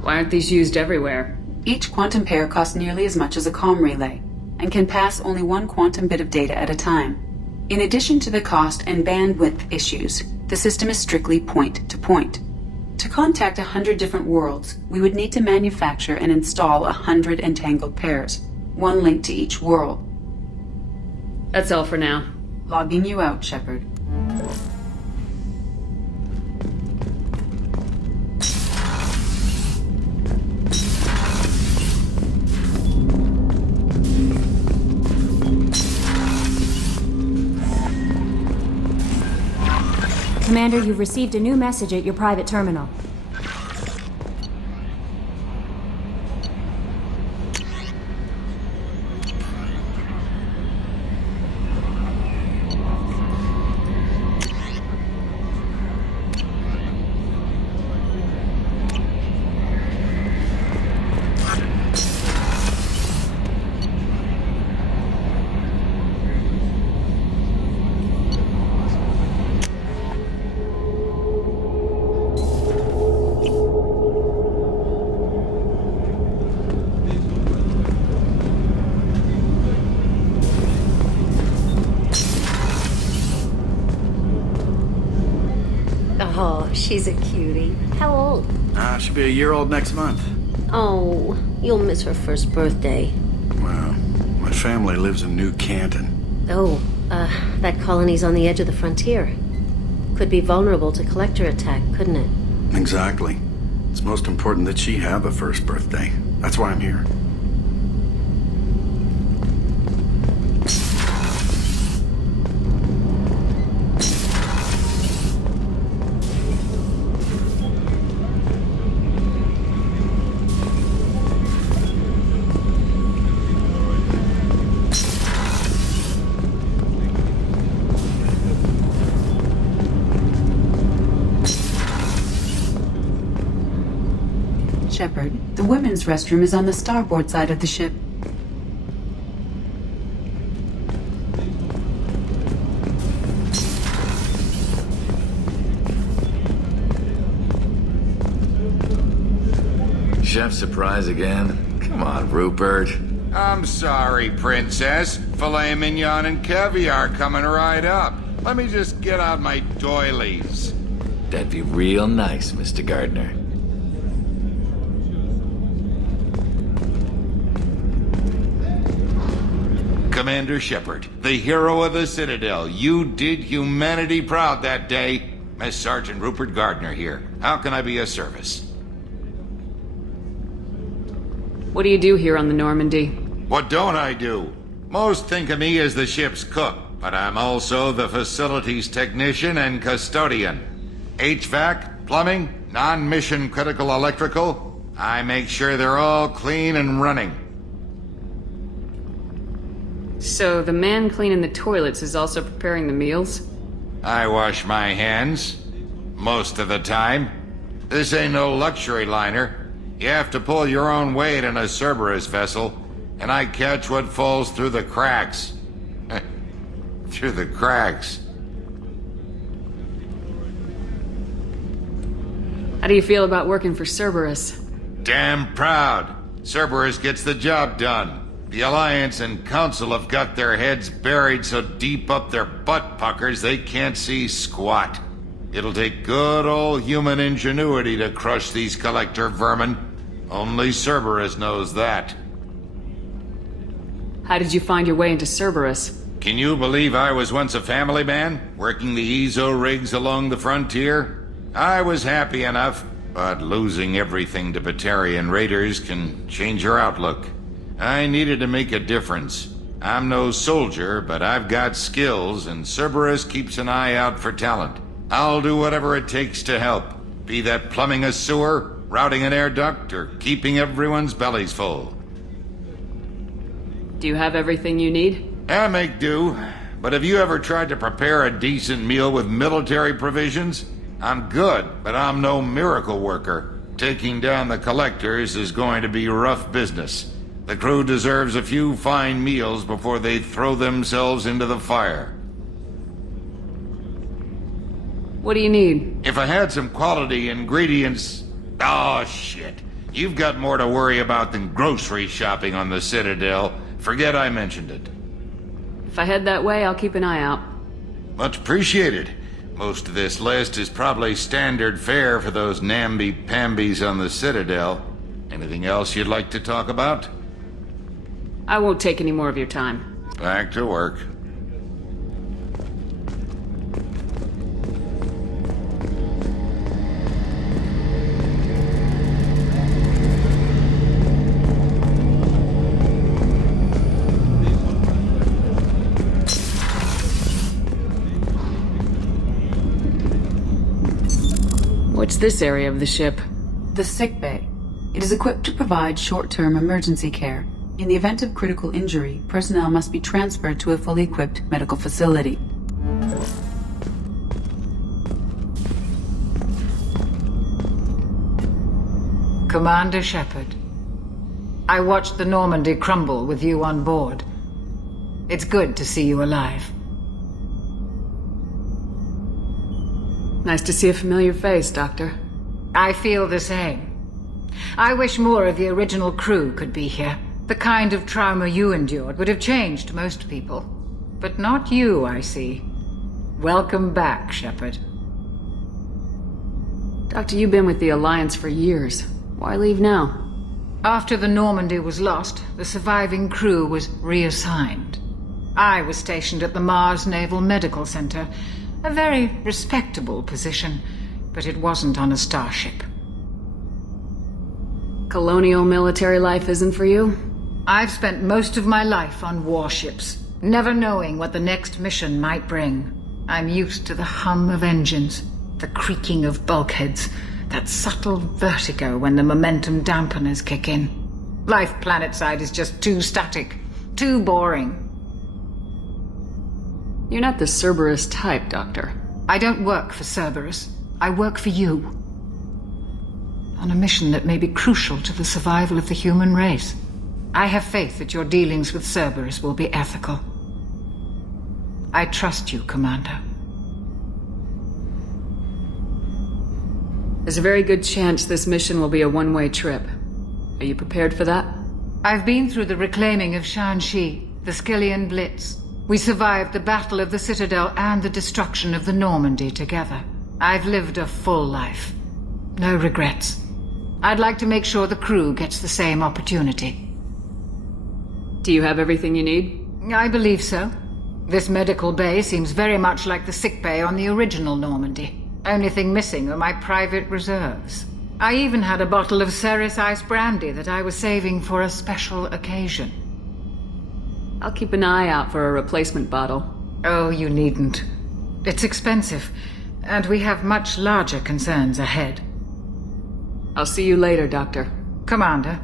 Why aren't these used everywhere? Each quantum pair costs nearly as much as a comm relay, and can pass only one quantum bit of data at a time. In addition to the cost and bandwidth issues, the system is strictly point-to-point. To contact 100 different worlds, we would need to manufacture and install 100 entangled pairs, one link to each world. That's all for now. Logging you out, Shepard. Commander, you've received a new message at your private terminal. Oh, she's a cutie. How old? She'll be a year old next month. Oh, you'll miss her first birthday. Well, my family lives in New Canton. Oh, that colony's on the edge of the frontier. Could be vulnerable to collector attack, couldn't it? Exactly. It's most important that she have a first birthday. That's why I'm here. Shepard, the women's restroom is on the starboard side of the ship. Chef surprise again? Come on, Rupert. I'm sorry, Princess. Filet mignon and caviar coming right up. Let me just get out my doilies. That'd be real nice, Mr. Gardner. Commander Shepard, the hero of the Citadel. You did humanity proud that day. Master Sergeant Rupert Gardner here. How can I be of service? What do you do here on the Normandy? What don't I do? Most think of me as the ship's cook, but I'm also the facilities technician and custodian. HVAC, plumbing, non-mission critical electrical. I make sure they're all clean and running. So the man cleaning the toilets is also preparing the meals? I wash my hands. Most of the time. This ain't no luxury liner. You have to pull your own weight in a Cerberus vessel, and I catch what falls through the cracks. Through the cracks. How do you feel about working for Cerberus? Damn proud. Cerberus gets the job done. The Alliance and Council have got their heads buried so deep up their butt puckers they can't see squat. It'll take good old human ingenuity to crush these collector vermin. Only Cerberus knows that. How did you find your way into Cerberus? Can you believe I was once a family man, working the EZO rigs along the frontier? I was happy enough, but losing everything to Batarian raiders can change your outlook. I needed to make a difference. I'm no soldier, but I've got skills, and Cerberus keeps an eye out for talent. I'll do whatever it takes to help, be that plumbing a sewer, routing an air duct, or keeping everyone's bellies full. Do you have everything you need? I make do, but have you ever tried to prepare a decent meal with military provisions? I'm good, but I'm no miracle worker. Taking down the collectors is going to be rough business. The crew deserves a few fine meals before they throw themselves into the fire. What do you need? If I had some quality ingredients... Oh, shit. You've got more to worry about than grocery shopping on the Citadel. Forget I mentioned it. If I head that way, I'll keep an eye out. Much appreciated. Most of this list is probably standard fare for those namby-pambies on the Citadel. Anything else you'd like to talk about? I won't take any more of your time. Back to work. What's this area of the ship? The sick bay. It is equipped to provide short-term emergency care. In the event of critical injury, personnel must be transferred to a fully equipped medical facility. Commander Shepard, I watched the Normandy crumble with you on board. It's good to see you alive. Nice to see a familiar face, Doctor. I feel the same. I wish more of the original crew could be here. The kind of trauma you endured would have changed most people. But not you, I see. Welcome back, Shepard. Doctor, you've been with the Alliance for years. Why leave now? After the Normandy was lost, the surviving crew was reassigned. I was stationed at the Mars Naval Medical Center, a very respectable position, but it wasn't on a starship. Colonial military life isn't for you? I've spent most of my life on warships, never knowing what the next mission might bring. I'm used to the hum of engines, the creaking of bulkheads, that subtle vertigo when the momentum dampeners kick in. Life planetside is just too static, too boring. You're not the Cerberus type, Doctor. I don't work for Cerberus. I work for you. on a mission that may be crucial to the survival of the human race. I have faith that your dealings with Cerberus will be ethical. I trust you, Commander. There's a very good chance this mission will be a one-way trip. Are you prepared for that? I've been through the reclaiming of Shanxi, the Skillian Blitz. We survived the Battle of the Citadel and the destruction of the Normandy together. I've lived a full life. No regrets. I'd like to make sure the crew gets the same opportunity. Do you have everything you need? I believe so. This medical bay seems very much like the sick bay on the original Normandy. Only thing missing are my private reserves. I even had a bottle of Ceres Ice Brandy that I was saving for a special occasion. I'll keep an eye out for a replacement bottle. Oh, you needn't. It's expensive, and we have much larger concerns ahead. I'll see you later, Doctor. Commander.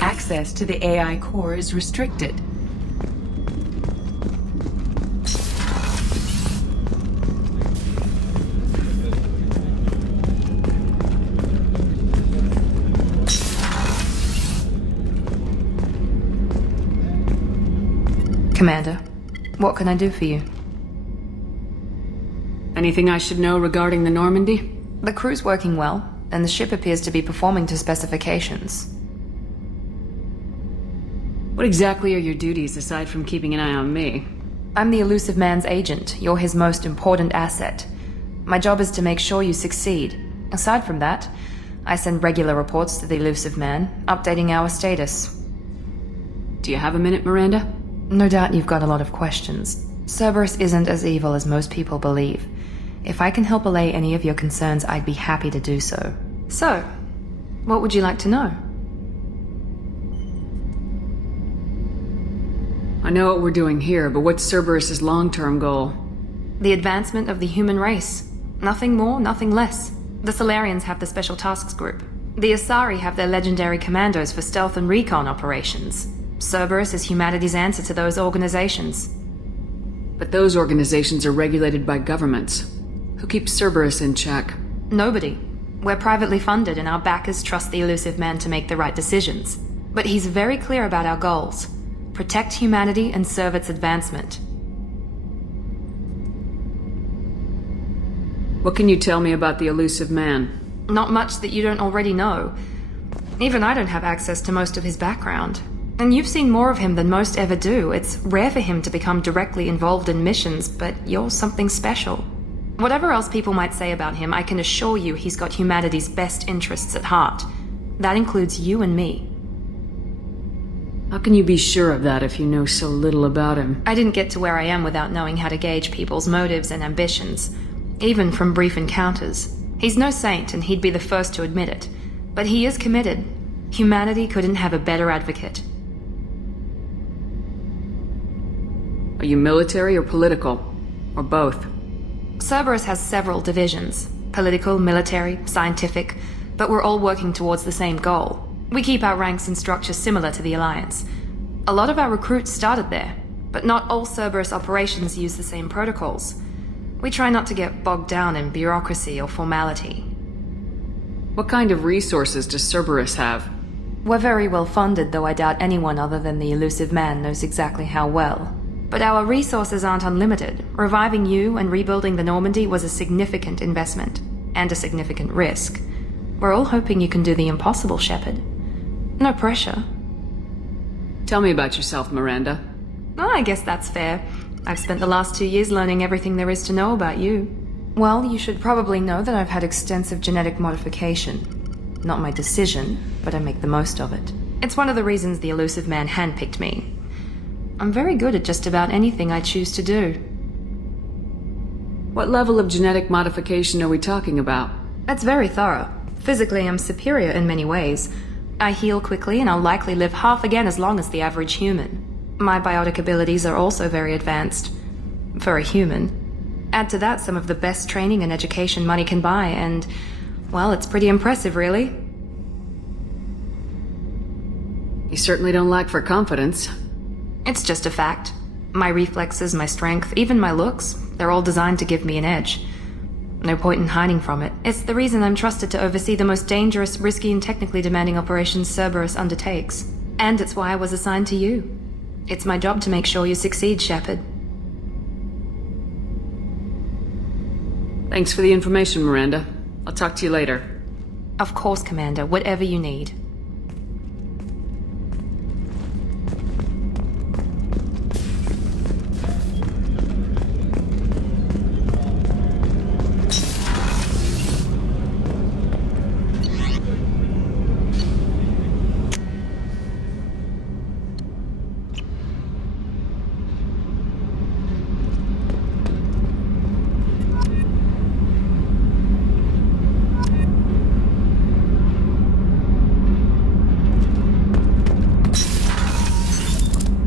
Access to the AI core is restricted. Commander, what can I do for you? Anything I should know regarding the Normandy? The crew's working well, and the ship appears to be performing to specifications. What exactly are your duties aside from keeping an eye on me? I'm the Elusive Man's agent. You're his most important asset. My job is to make sure you succeed. Aside from that, I send regular reports to the Elusive Man, updating our status. Do you have a minute, Miranda? No doubt you've got a lot of questions. Cerberus isn't as evil as most people believe. If I can help allay any of your concerns, I'd be happy to do so. So, what would you like to know? I know what we're doing here, but what's Cerberus's long-term goal? The advancement of the human race. Nothing more, nothing less. The Solarians have the Special Tasks Group. The Asari have their legendary commandos for stealth and recon operations. Cerberus is humanity's answer to those organizations. But those organizations are regulated by governments. Who keeps Cerberus in check? Nobody. We're privately funded and our backers trust the Elusive Man to make the right decisions. But he's very clear about our goals. Protect humanity and serve its advancement. What can you tell me about the Elusive Man? Not much that you don't already know. Even I don't have access to most of his background. And you've seen more of him than most ever do. It's rare for him to become directly involved in missions, but you're something special. Whatever else people might say about him, I can assure you he's got humanity's best interests at heart. That includes you and me. How can you be sure of that if you know so little about him? I didn't get to where I am without knowing how to gauge people's motives and ambitions, even from brief encounters. He's no saint, and he'd be the first to admit it. But he is committed. Humanity couldn't have a better advocate. Are you military or political? Or both? Cerberus has several divisions. Political, military, scientific, but we're all working towards the same goal. We keep our ranks and structure similar to the Alliance. A lot of our recruits started there, but not all Cerberus operations use the same protocols. We try not to get bogged down in bureaucracy or formality. What kind of resources does Cerberus have? We're very well funded, though I doubt anyone other than the Elusive Man knows exactly how well. But our resources aren't unlimited. Reviving you and rebuilding the Normandy was a significant investment, and a significant risk. We're all hoping you can do the impossible, Shepard. No pressure. Tell me about yourself, Miranda. Oh, I guess that's fair. I've spent the last 2 years learning everything there is to know about you. Well, you should probably know that I've had extensive genetic modification. Not my decision, but I make the most of it. It's one of the reasons the Elusive Man handpicked me. I'm very good at just about anything I choose to do. What level of genetic modification are we talking about? That's very thorough. Physically, I'm superior in many ways. I heal quickly, and I'll likely live half again as long as the average human. My biotic abilities are also very advanced. For a human. Add to that some of the best training and education money can buy, and, well, it's pretty impressive, really. You certainly don't lack for confidence. It's just a fact. My reflexes, my strength, even my looks, they're all designed to give me an edge. No point in hiding from it. It's the reason I'm trusted to oversee the most dangerous, risky, and technically demanding operations Cerberus undertakes. And it's why I was assigned to you. It's my job to make sure you succeed, Shepard. Thanks for the information, Miranda. I'll talk to you later. Of course, Commander. Whatever you need.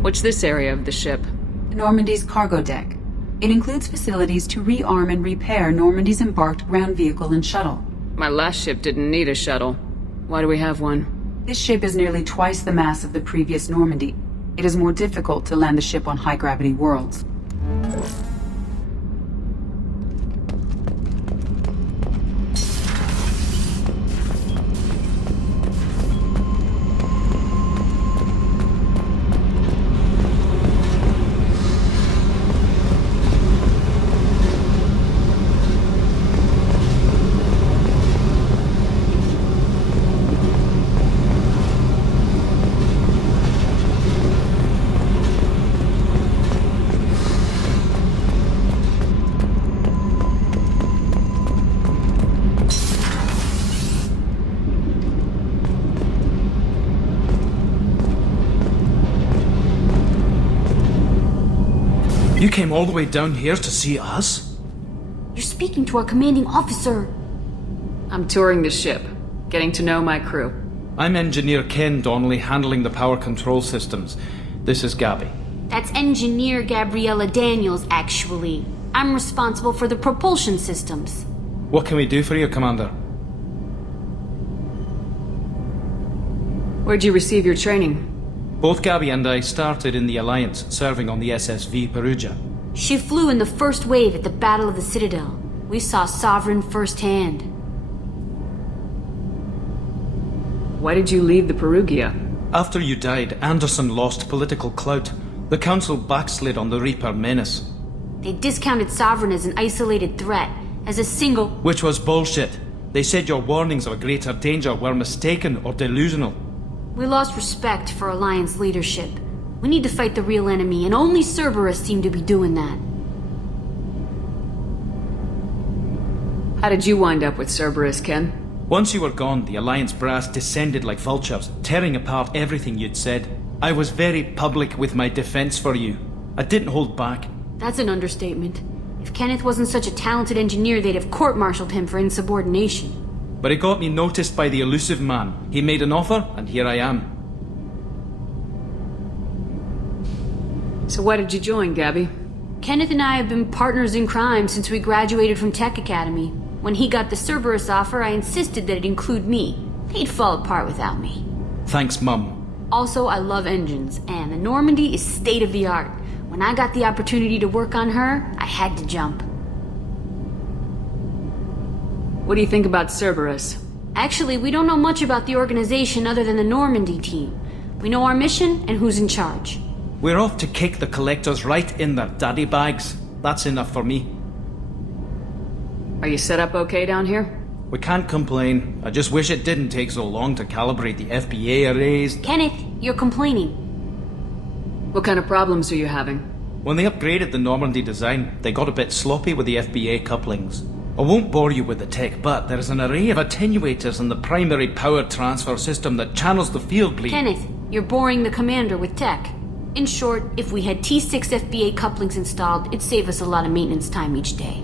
What's this area of the ship? Normandy's cargo deck. It includes facilities to rearm and repair Normandy's embarked ground vehicle and shuttle. My last ship didn't need a shuttle. Why do we have one? This ship is nearly twice the mass of the previous Normandy. It is more difficult to land the ship on high-gravity worlds. You came all the way down here to see us? You're speaking to our commanding officer. I'm touring the ship, getting to know my crew. I'm Engineer Ken Donnelly, handling the power control systems. This is Gabby. That's Engineer Gabriella Daniels, actually. I'm responsible for the propulsion systems. What can we do for you, Commander? Where'd you receive your training? Both Gabby and I started in the Alliance, serving on the SSV Perugia. She flew in the first wave at the Battle of the Citadel. We saw Sovereign firsthand. Why did you leave the Perugia? After you died, Anderson lost political clout. The Council backslid on the Reaper menace. They discounted Sovereign as an isolated threat, as a single... Which was bullshit. They said your warnings of a greater danger were mistaken or delusional. We lost respect for Alliance leadership. We need to fight the real enemy, and only Cerberus seem to be doing that. How did you wind up with Cerberus, Ken? Once you were gone, the Alliance brass descended like vultures, tearing apart everything you'd said. I was very public with my defense for you. I didn't hold back. That's an understatement. If Kenneth wasn't such a talented engineer, they'd have court-martialed him for insubordination. But it got me noticed by the elusive man. He made an offer, and here I am. So why did you join, Gabby? Kenneth and I have been partners in crime since we graduated from Tech Academy. When he got the Cerberus offer, I insisted that it include me. They'd fall apart without me. Thanks, Mum. Also, I love engines, and the Normandy is state-of-the-art. When I got the opportunity to work on her, I had to jump. What do you think about Cerberus? Actually, we don't know much about the organization other than the Normandy team. We know our mission and who's in charge. We're off to kick the Collectors right in their daddy bags. That's enough for me. Are you set up okay down here? We can't complain. I just wish it didn't take so long to calibrate the FBA arrays. Kenneth, you're complaining. What kind of problems are you having? When they upgraded the Normandy design, they got a bit sloppy with the FBA couplings. I won't bore you with the tech, but there is an array of attenuators in the primary power transfer system that channels the field bleed. Kenneth, you're boring the commander with tech. In short, if we had T6 FBA couplings installed, it'd save us a lot of maintenance time each day.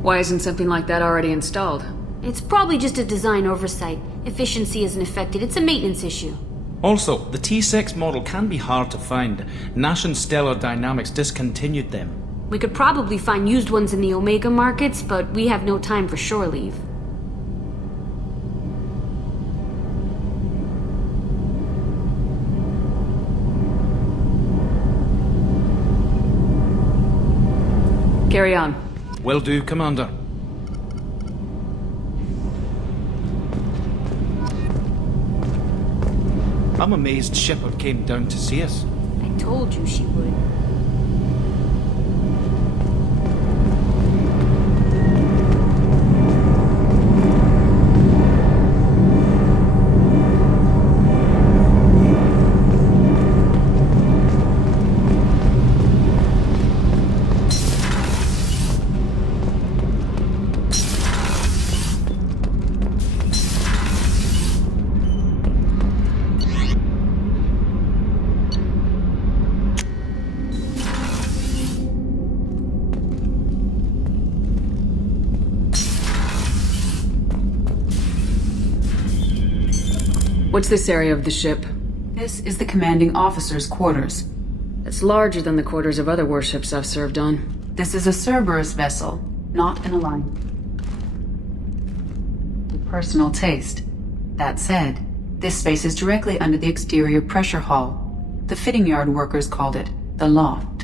Why isn't something like that already installed? It's probably just a design oversight. Efficiency isn't affected, it's a maintenance issue. Also, the T6 model can be hard to find. Nash and Stellar Dynamics discontinued them. We could probably find used ones in the Omega markets, but we have no time for shore leave. Carry on. Will do, Commander. I'm amazed Shepard came down to see us. I told you she would. What's this area of the ship? This is the commanding officer's quarters. It's larger than the quarters of other warships I've served on. This is a Cerberus vessel, not an Alliance. Personal taste. That said, this space is directly under the exterior pressure hull. The fitting yard workers called it the loft.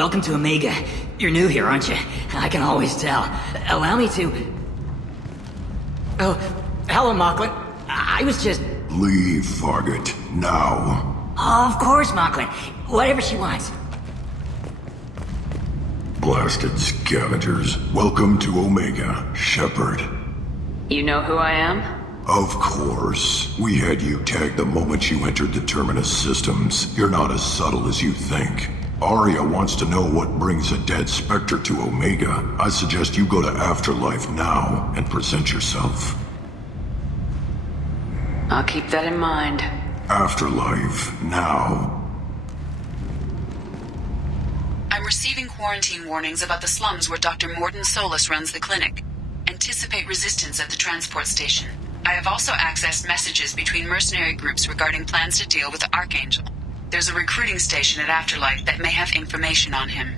Welcome to Omega. You're new here, aren't you? I can always tell. Allow me to... Oh, hello, Mocklin. I was just... Leave, Fargate. Now. Of course, Mocklin. Whatever she wants. Blasted scavengers. Welcome to Omega, Shepard. You know who I am? Of course. We had you tagged the moment you entered the Terminus systems. You're not as subtle as you think. Arya wants to know what brings a dead Spectre to Omega. I suggest you go to Afterlife now and present yourself. I'll keep that in mind. Afterlife now. I'm receiving quarantine warnings about the slums where Dr. Morden Solus runs the clinic. Anticipate resistance at the transport station. I have also accessed messages between mercenary groups regarding plans to deal with the Archangel. There's a recruiting station at Afterlife that may have information on him.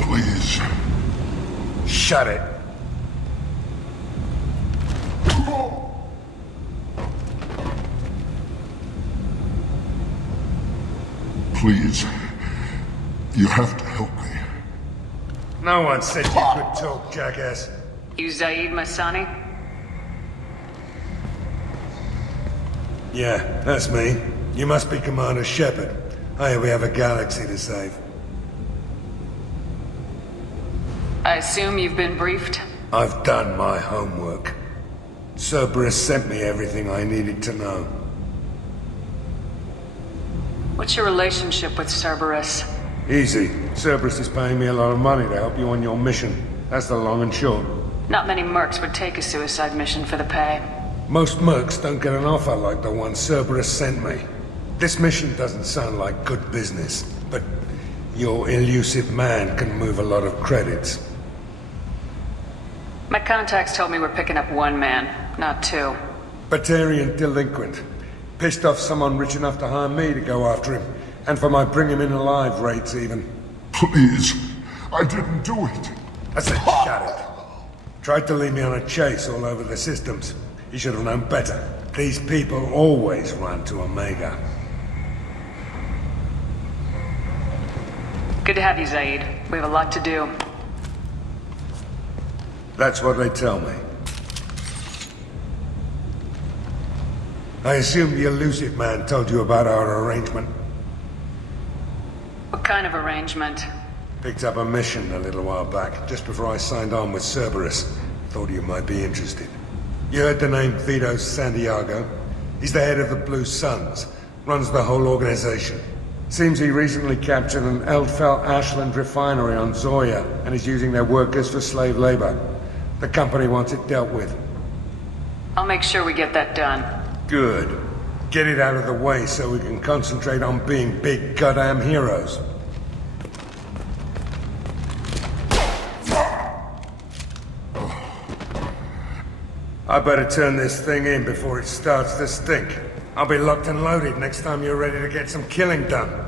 Please. Shut it. Please. You have to help me. No one said you could talk, jackass. You Zaid Masani? Yeah, that's me. You must be Commander Shepard. Hey, we have a galaxy to save. I assume you've been briefed? I've done my homework. Cerberus sent me everything I needed to know. What's your relationship with Cerberus? Easy. Cerberus is paying me a lot of money to help you on your mission. That's the long and short. Not many mercs would take a suicide mission for the pay. Most mercs don't get an offer like the one Cerberus sent me. This mission doesn't sound like good business, but your elusive man can move a lot of credits. My contacts told me we're picking up one man, not two. Batarian delinquent. Pissed off someone rich enough to hire me to go after him. And for my bring him in alive rates even. Please. I didn't do it. I said shut it. Tried to lead me on a chase all over the systems. He should have known better. These people always run to Omega. Good to have you, Zaid. We have a lot to do. That's what they tell me. I assume the elusive man told you about our arrangement. What kind of arrangement? Picked up a mission a little while back, just before I signed on with Cerberus. Thought you might be interested. You heard the name Vito Santiago? He's the head of the Blue Suns, runs the whole organization. Seems he recently captured an Eldfell Ashland refinery on Zoya and is using their workers for slave labor. The company wants it dealt with. I'll make sure we get that done. Good. Get it out of the way so we can concentrate on being big goddamn heroes. I better turn this thing in before it starts to stink. I'll be locked and loaded next time you're ready to get some killing done.